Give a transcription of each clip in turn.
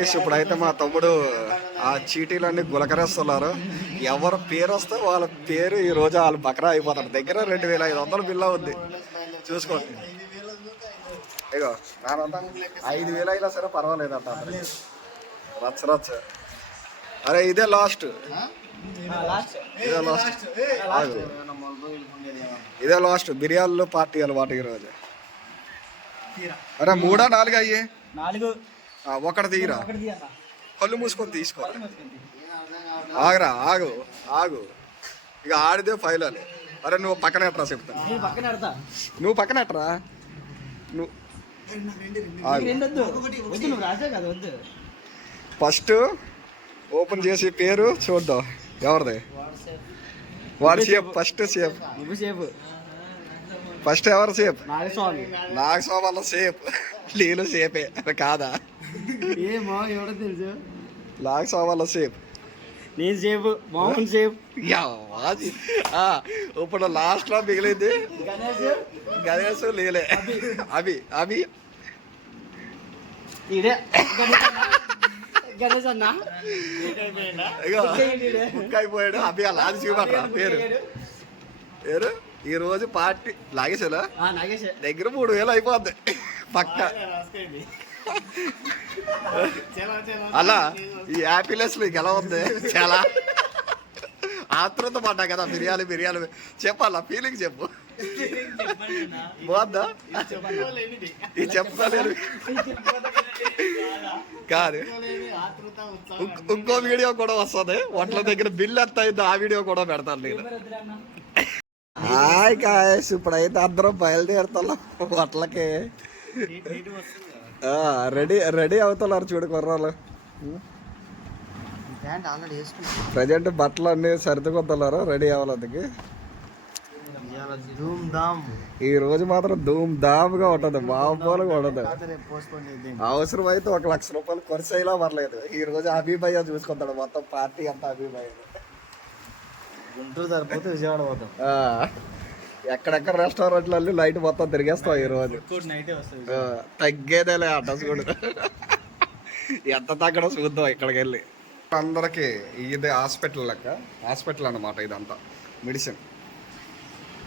ఇప్పుడైతే మా తమ్ముడు ఆ చీటీలన్నీ గులకరేస్తున్నారు. ఎవరు పేరు వస్తే వాళ్ళ పేరు ఈ రోజు వాళ్ళు బకరా అయిపోతారు. దగ్గర 2500 బిల్లా ఉంది చూసుకోండి. ఇగో నానంతా 5000 అయినా సరే పర్వాలేదు అంట. రచ్చ అరే ఇదే లాస్ట్, ఇదే లాస్ట్ బిర్యానీలు పార్టీ అనమాట ఈరోజు. అరే 3 4 అయ్యే 4 ఒకటి తీరా, కళ్ళు మూసుకొని తీసుకో. ఆగరా ఆగు ఇక ఆడితే ఫైల్ అని. అరే నువ్వు పక్కన ఎట్రా చెప్తాను, నువ్వు పక్కన ఎట్రా. నువ్వు ఫస్ట్ ఓపెన్ చేసి పేరు చూద్దాం ఎవరిది. వాడి షేప్ ఫస్ట్ షేప్ ఫస్ట్ ఎవరు సేఫ్? నాగస్వామి వల్ల సేఫ్. నేను సేఫే కాదా? ఏమో ఎవడో తెలుసు. నాగస్వామి వల్ల సేఫ్, నేను సేఫ్, మోహన్ సేఫ్. ఇప్పుడు లాస్ట్ లో మిగిలింది గణేష్ లేలే అభి గణేష్ అన్న బుక్ అయిపోయాడు. అభి అలా అది చూపట్రా పేరు. ఈ రోజు పార్టీ లాగేసేలా దగ్గర 3000 అయిపోద్ది పక్క. అలా ఈ హ్యాపీనెస్ నీకు ఎలా ఉంది? చాలా ఆతృత పడ్డా కదా. బిర్యానీ చెప్పాలా ఫీలింగ్ చెప్పు. బాగుందా? ఈ చెప్పలేదు కాదు. ఇంకో వీడియో కూడా వస్తుంది వంటల దగ్గర బిల్ ఎంత అయిందో ఆ వీడియో కూడా పెడతాను నేను. హాయ్ గాయ్స్, ఇప్పుడైతే అందరం బయలుదేరుతున్నాం వంటలకి. రెడీ అవుతున్నారు చూడు కుర్రాలు. ప్రజెంట్ బట్టలు అన్ని సర్దుకొస్తున్నారు రెడీ అవ్వలేదుకి. ఈ రోజు మాత్రం ధూమ్ ధామ్గా ఉంటుంది, మామూలుగా ఉండదు. అవసరం అయితే 1 లక్ష రూపాయలు ఖర్చు అయినా పర్లేదు. ఈ రోజు అభిభయ్య చూసుకుంటాడు మొత్తం పార్టీ అంతా. అభిభయ్య గుంటూరు సరిపోతే విజయవాడ పోతాం. ఎక్కడెక్కడ రెస్టారెంట్లలో లైట్ మొత్తం తిరిగేస్తాం ఈ రోజు. తగ్గేదేలే అడ్డ చూడు. ఎంత తగ్గడం చూద్దాం ఇక్కడికి వెళ్ళి. అందరికి ఇది హాస్పిటల్ లెక్క, హాస్పిటల్ అన్నమాట ఇదంతా. మెడిసిన్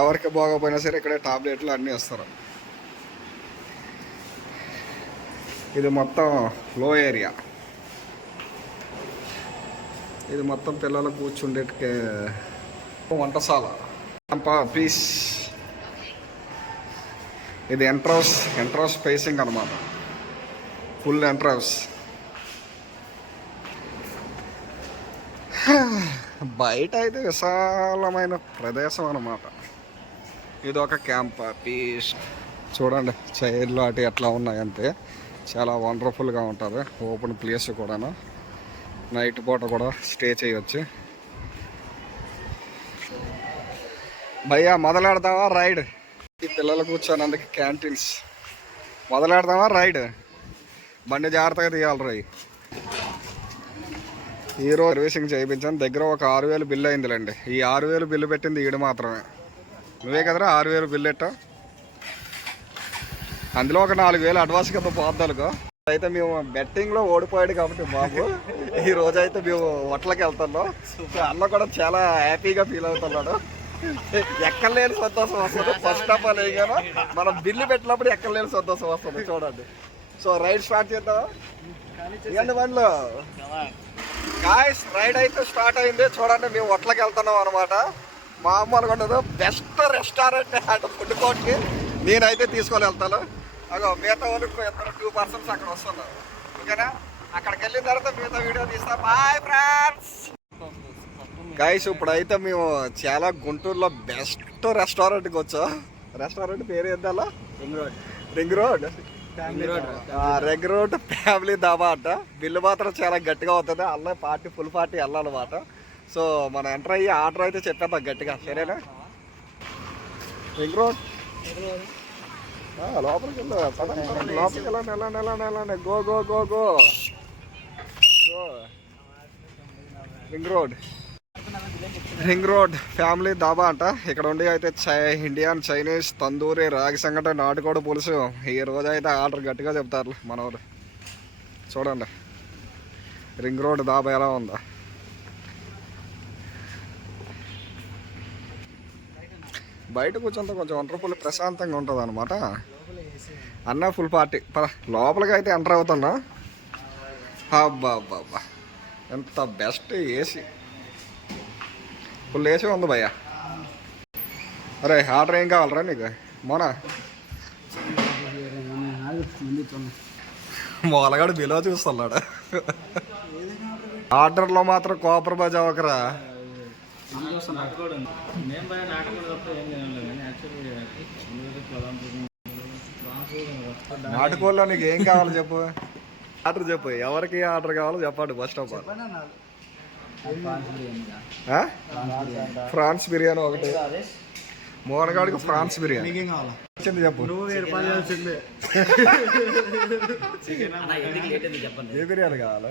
ఎవరికి బాగోపోయినా సరే ఇక్కడే టాబ్లెట్లు అన్నీ ఇస్తారు. ఇది మొత్తం లో ఏరియా. ఇది మొత్తం పిల్లలు కూర్చుండే వంటశాల పీస్. ఇది ఎంట్రౌస్ ఫేసింగ్ అనమాట, ఫుల్ ఎంట్రౌస్. బయట అయితే విశాలమైన ప్రదేశం అన్నమాట. ఇది ఒక క్యాంప్ పీస్. చూడండి చైర్లు అటు ఎట్లా ఉన్నాయంటే చాలా వండర్ఫుల్గా ఉంటుంది. ఓపెన్ ప్లేస్ కూడాను, నైట్ పూట కూడా స్టే చేయొచ్చు. భయ్యా మొదలెడదామా రైడ్? ఈ పిల్లలు కూర్చోనందుకు క్యాంటీన్స్. మొదలెడదామా రైడ్? బండి జాగ్రత్తగా తీయాలి రాయి. ఈరోజు సర్వీసింగ్ చేయించాను. దగ్గర ఒక 6000 బిల్లు అయిందిలేండి. ఈ 6000 బిల్లు పెట్టింది ఈడు మాత్రమే. నువ్వే కదరా 6000 బిల్లు ఎట్టా. అందులో ఒక 4000 అడ్వాన్స్ కింద పోద్దలుగా. అయితే మేము బెట్టింగ్లో ఓడిపోయాడు కాబట్టి బాబు ఈ రోజు అయితే మేము హోటల్కి వెళ్తున్నాం. అన్న కూడా చాలా హ్యాపీగా ఫీల్ అవుతున్నాడు. ఎక్కలేని సంతోషం వస్తుంది. ఫస్ట్ ఆఫ్ ఆల్ ఏమైనా మనం బిల్లు పెట్టినప్పుడు ఎక్కలేని సంతోషం వస్తుంది. చూడండి. సో రైడ్ స్టార్ట్ చేద్దాం. ఇవ్వండి బండ్లు. గాయ్స్ రైడ్ అయితే స్టార్ట్ అయింది. చూడండి మేము హోటల్కి వెళ్తున్నాం అనమాట. మామూలుగా ఉండదు. బెస్ట్ రెస్టారెంట్ అండ్ ఫుడ్ కోర్ట్కి నేనైతే తీసుకొని వెళ్తాను. అగో మిగతా వాళ్ళకి 2 పర్సన్స్ అక్కడ వస్తున్నారు. ఓకేనా? అక్కడికి వెళ్ళిన తర్వాత మిగతా వీడియో తీస్తాం. Bye friends. గైస్ ఇప్పుడైతే మేము చాలా గుంటూరులో బెస్ట్ రెస్టారెంట్కి వచ్చాం. రెస్టారెంట్ పేరు ఏందల్లా? రింగ్ రోడ్ ఫ్యామిలీ దాబా అంట. బిల్లు మాత్రం చాలా గట్టిగా అవుతుంది. అలా పార్టీ ఫుల్ పార్టీ వెళ్ళాలన్నమాట. సో మనం ఎంటర్ అయ్యి ఆర్డర్ అయితే చెప్పేద్దాం గట్టిగా, సరేనా? రింగ్ రోడ్ లోపలికి వెళ్ళండి. Go ring road family dhaba అంట. ఇక్కడ ఉండి అయితే ఇండియన్, చైనీస్, తందూరి, రాగి సంగట, నాటుకోడి పులుసు. ఈ రోజు అయితే ఆర్డర్ గట్టిగా చెప్తారు మనవారు. చూడండి రింగ్ రోడ్ దాబా ఎలా ఉందా? బయట కూర్చొంత కొంచెం వంటర్ఫుల్ ప్రశాంతంగా ఉంటుంది అనమాట. అన్న ఫుల్ పార్టీ లోపలికి అయితే ఎంటర్ అవుతున్నా. అబ్బా అబ్బా అబ్బా ఎంత బెస్ట్ ఏసీ, ఫుల్ ఏసీ ఉంది భయ్యా. అరే ఆర్డర్ ఏం కావాలరా నీకు? మోనా మొలగాడు బిలో చూస్తున్నాడు. ఆర్డర్లో మాత్రం కోపర్ బాజా ఒకరా. నాటుకోళ్ళలో నీకు ఏం కావాలి చెప్పు, ఆర్డర్ చెప్పు. ఎవరికి ఆర్డర్ కావాలో చెప్పండి first of all. Prawns biryani ఒకటి, మోహన్గాడికి ఫ్రాన్స్ బిర్యానీ వచ్చింది చెప్పు. ఏ బిర్యానీ కావాలా?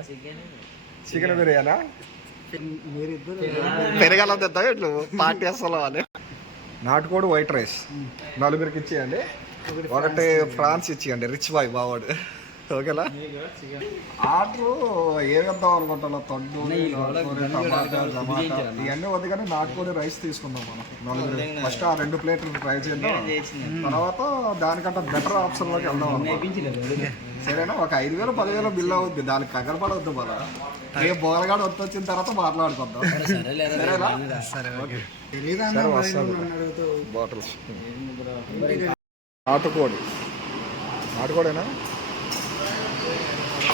చికెన్ బిర్యానా? పెరగాల తెద్దా ఇట్లు పార్టీ అసలు అని. నాటుకోడి వైట్ రైస్ నలుగురికి ఇచ్చేయండి, ఒకటి ఫ్రాన్స్ ఇచ్చేయండి. రిచ్ బాయ్ బావాడు. ఓకేలా? ఆర్డర్ ఏమిద్దాం అనుకుంటున్నా? తొండు, టమాటా, టమాటా ఇవన్నీ వద్దు కానీ నాటుకోడి రైస్ తీసుకుందాం మనం నలుగురు. ఫస్ట్ ఆ 2 ప్లేట్లు ట్రై చేద్దాం, తర్వాత దానికంటే బెటర్ ఆప్షన్లోకి వెళ్దాం. సరేనా? ఒక 5,000 10,000 బిల్ అవుద్ది, దానికి కగలపడవద్దు మన. రేపు బోలగాడు వచ్చిన తర్వాత మాట్లాడుకుందాం. సరేనా? సరే వస్తాను. బాటిల్స్ నాటుకోడి, నాటుకోడేనా?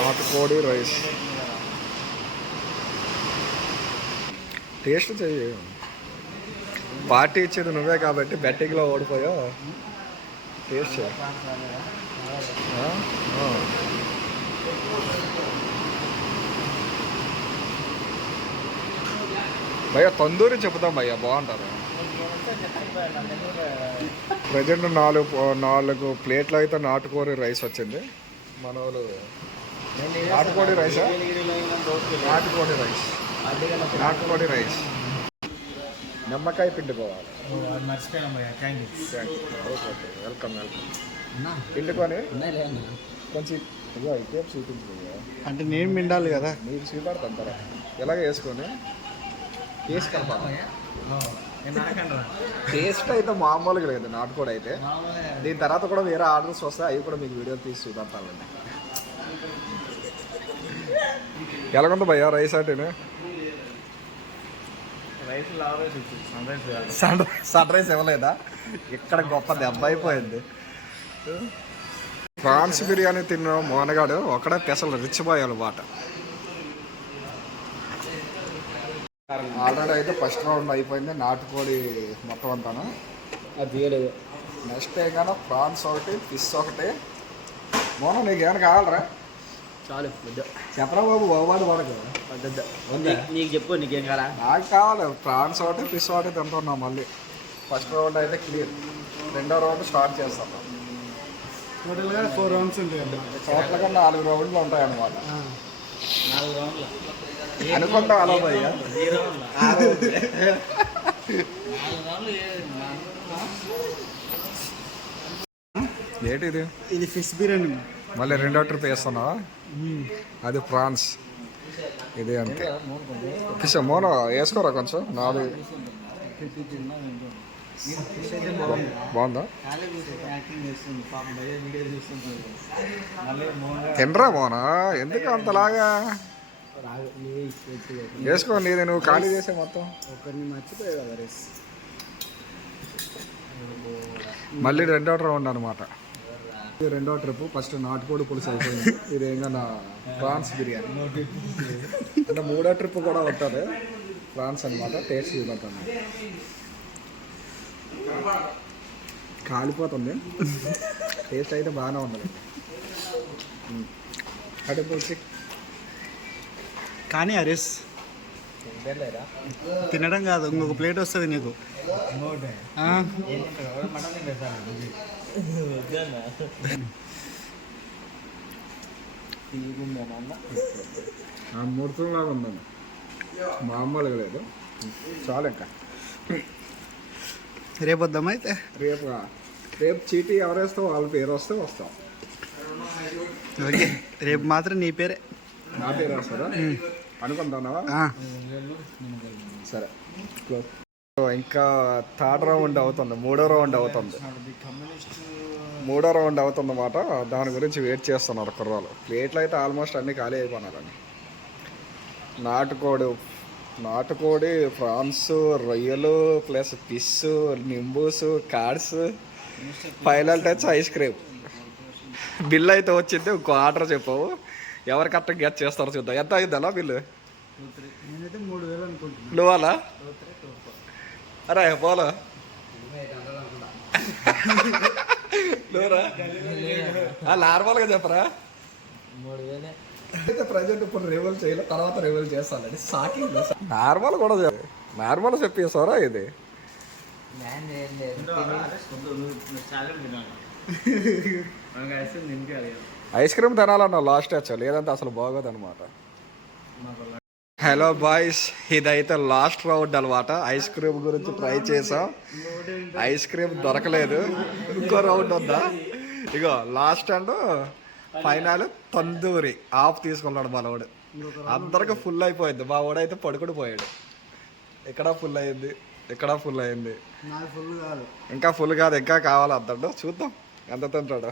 నాటుకోడి రైస్ టేస్ట్ చెయ్యి. పార్టీ ఇచ్చేది నువ్వే కాబట్టి బెట్టింగ్లో ఓడిపోయావు. టేస్ట్ చేయి. భయ్యా తందూరి చెప్తాం భయ్యా, బాగుంటుంది. ప్రజెంట్ 4 ప్లేట్లు అయితే నాటుకోడి రైస్ వచ్చింది. మన వాళ్ళు నాటుకోడి రైసా? నాటుకోడి రైస్, నాటుకోడి రైస్ నిమ్మకాయ పిండుకోవాలి. Welcome welcome. పిండుకొని కొంచెం ఇదేం చూపించు అంటే నేను పిండాలి కదా, మీరు చూపెడతాను తర్వాత. ఇలాగ వేసుకొని వేసుకెళ్తాను. టేస్ట్ అయితే మామూలుగా లేదు నాటుకోడి అయితే. దీని తర్వాత కూడా వేరే ఆర్డర్స్ వస్తాయి, అవి కూడా మీకు వీడియో తీసి చూపెడతానండి. ఎలాగుంది భయ్యా రైస్ అంటే? సన్ రైస్ ఇవ్వలేదా? ఇక్కడ గొప్ప దెబ్బ అయిపోయింది. ప్రాన్స్ బిర్యానీ తిన్న మోనగాడు ఒకడే పెసలు రిచ్ బాయ్ అన్నమాట. ఆల్రెడీ అయితే ఫస్ట్ రౌండ్ అయిపోయింది నాటుకోడి మొత్తం అంతాను. అది తీయలేదు. నెక్స్ట్ ఏమైనా ప్రాన్స్ ఒకటి, ఫిష్ ఒకటి. మోన నీకు ఏమైనా కావాలరా? చాలు చెప్పరా బాబు, బాగుపాటు పడకు. నీకు చెప్పు, నీకేం కావాలా? నాకు కావాలి ప్రాన్స్ ఒకటి, ఫిష్ ఒకటి తింటున్నాం. మళ్ళీ ఫస్ట్ రౌండ్ అయితే క్లియర్, రెండో రౌండ్ స్టార్ట్ చేస్తాం. టోటల్గా 4 రౌండ్స్ ఉంటాయి. టోటల్గా 4 రౌండ్లు ఉంటాయి అన్నమాట. 4 రౌండ్లు అనుకుంటా అలా భయ్యా. ఏంటి ఇది? ఇది ఫిష్ బిర్యానీ. మళ్ళీ రెండో ట్రిప్ వేస్తున్నావా? అది ప్రాన్స్, ఇది అంతే. ఫిష్ మోన వేసుకోరా కొంచెం. 4 బాగుందా? తినరా మోన, ఎందుకు అంతలాగా వేసుకో. నీది నువ్వు ఖాళీ చేసే మొత్తం. ఒకరిని మర్చిపోయే కదా రైస్. మళ్ళీ రెండో రౌండ్ అనమాట. రెండో ట్రిప్. ఫస్ట్ నాటుకోడి పులుసు అయిపోయింది, ఇది ఏంగా ప్రాన్స్ బిర్యానీ. అంటే మూడో ట్రిప్ కూడా ఉంటుంది ప్రాన్స్ అనమాట. టేస్ట్ చూపెట్టాను, కాలిపోతుంది. టేస్ట్ అయితే బాగానే ఉంది. అటు పులుసు కానీ అరేస్ తినడం కాదు, ఇంకొక ప్లేట్ వస్తుంది నీకు. మూర్తంలాగా ఉందండి, మామూలుగా లేదు. చాలు ఇంకా. రేపు వద్దామా అయితే? రేపు చీటీ ఎవరేస్తావు వాళ్ళ పేరు వస్తే వస్తాం. ఓకే, రేపు మాత్రం నీ పేరే. నా పేరు రాస్తారా అనుకుంటున్నావా? సరే ఇంకా థర్డ్ రౌండ్ అవుతుంది, మూడో రౌండ్ అవుతుంది అన్నమాట. దాని గురించి వెయిట్ చేస్తున్నారు కుర్రాలు. ప్లేట్లు అయితే ఆల్మోస్ట్ అన్నీ ఖాళీ అయిపోయినారని. నాటుకోడి, ప్రాన్స్, రొయ్యలు plus fish, Nimbooz, curds, final touch ice cream. Bill అయితే వచ్చింది. ఇంకో ఆర్డర్ చెప్పావు, ఎవరు కరెక్ట్గా గెట్ చేస్తారో చూద్దాం. ఎంత అయిందలా బిల్లు? నేనైతే 3,000 అనుకుంటున్నాను. నువ్వాలా? అరే పోలా నువ్వురా నార్మల్గా చెప్పరా? 3,000 అయితే ప్రజెంట్ ఇప్పుడు రివల్ చేయలేదు, తర్వాత రివల్ చేస్తానండి. సాకింగ్ నార్మల్ కూడా నార్మల్ చెప్పేసారా ఇది? ఐస్ క్రీమ్ తినాలన్నా లాస్ట్ వచ్చా, లేదంటే అసలు బాగోదు అనమాట. హలో బాయ్స్, ఇదైతే లాస్ట్ రౌండ్ అనమాట. ఐస్ క్రీమ్ గురించి ట్రై చేసాం, ఐస్ క్రీమ్ దొరకలేదు. ఇంకో రౌండ్ ఉందా? ఇగో last and final tandoori half తీసుకున్నాడు మనవాడు. అందరికి ఫుల్ అయిపోయింది. మా వాడైతే పడుకుని పోయాడు. ఇక్కడ ఫుల్ అయింది, ఇక్కడ ఫుల్ అయింది. నాకు ఫుల్ కాదు, ఇంకా ఫుల్ కాదు, ఇంకా కావాలి అంటాడు. చూద్దాం ఎంత తింటాడు.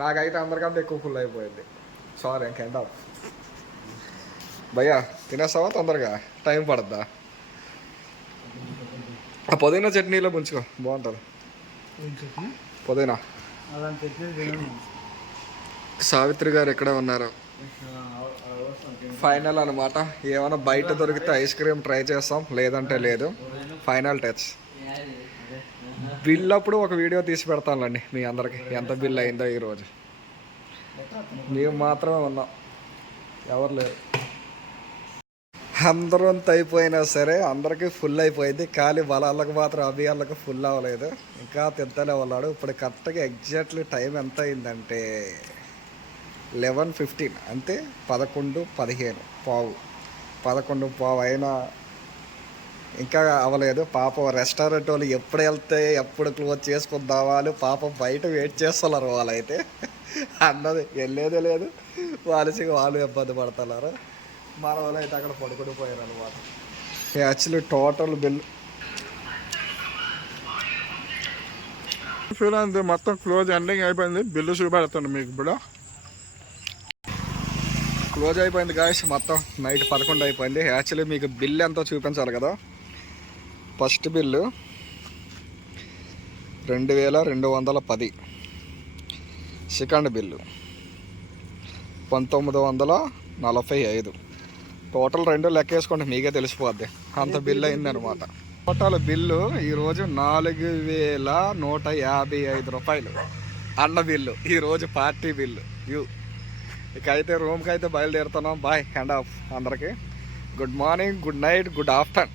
నాకైతే అందరికంటే ఎక్కువ ఫుల్ అయిపోయింది. సారీ ఇంకెండ్ ఆఫ్. భయ్యా తినేస్తావా తొందరగా? టైం పడద్దా? ఆ పుదీనా చట్నీలో ముంచుకో, బాగుంటుంది పుదీనా. అలాంటి చట్నీ సావిత్రి గారు ఎక్కడ ఉన్నారు? ఫైనల్ అనమాట. ఏమైనా బయట దొరికితే ఐస్ క్రీమ్ ట్రై చేస్తాం, లేదంటే లేదు. Final touch. బిల్ అప్పుడు ఒక వీడియో తీసి పెడతానులేండి మీ అందరికి, ఎంత బిల్ అయిందో ఈరోజు. మేము మాత్రమే ఉన్నాం, ఎవరు లేరు. అందరూ అంత అయిపోయినా సరే అందరికీ ఫుల్ అయిపోయింది. ఖాళీ వాళ్ళకి మాత్రం అభియాళ్ళకి ఫుల్ అవ్వలేదు, ఇంకా తింటూనే ఉన్నాడు. ఇప్పుడు కరెక్ట్గా ఎగ్జాక్ట్లీ టైం ఎంత అయిందంటే 11:15, అంతే 11:15 పావు. 11:15 అయినా ఇంకా అవ్వలేదు. పాపం రెస్టారెంట్ వాళ్ళు ఎప్పుడు వెళ్తే ఎప్పుడు క్లోజ్ చేసుకుందామా అని పాపం బయట వెయిట్ చేస్తున్నారు. వాళ్ళైతే అన్నది వెళ్ళేదే లేదు, వాళ్ళు ఇబ్బంది పడుతున్నారు. మన వాళ్ళు అయితే అక్కడ పడుకుని పోయారు అనమాట. యాక్చువల్లీ టోటల్ బిల్ చూడండి మొత్తం క్లోజ్ ఎండింగ్ అయిపోయింది. బిల్లు చూపెడతాను మీకు ఇప్పుడు. క్లోజ్ అయిపోయింది గాయస్, మొత్తం నైట్ 11 అయిపోయింది. యాక్చువల్లీ మీకు బిల్ ఎంతో చూపించాలి కదా. First bill 2,210. Second bill 1,945. Total 2 లెక్కేసుకోండి, మీకే తెలిసిపోద్ది అంత బిల్లు అయిందనమాట. టోటల్ బిల్లు ఈరోజు 4,155 రూపాయలు అన్న బిల్లు. ఈరోజు పార్టీ బిల్లు. ఇకైతే రూమ్కి అయితే బయలుదేరుతున్నాం. బాయ్, హ్యాండ్ ఆఫ్ అందరికీ. Good morning, good night, good afternoon.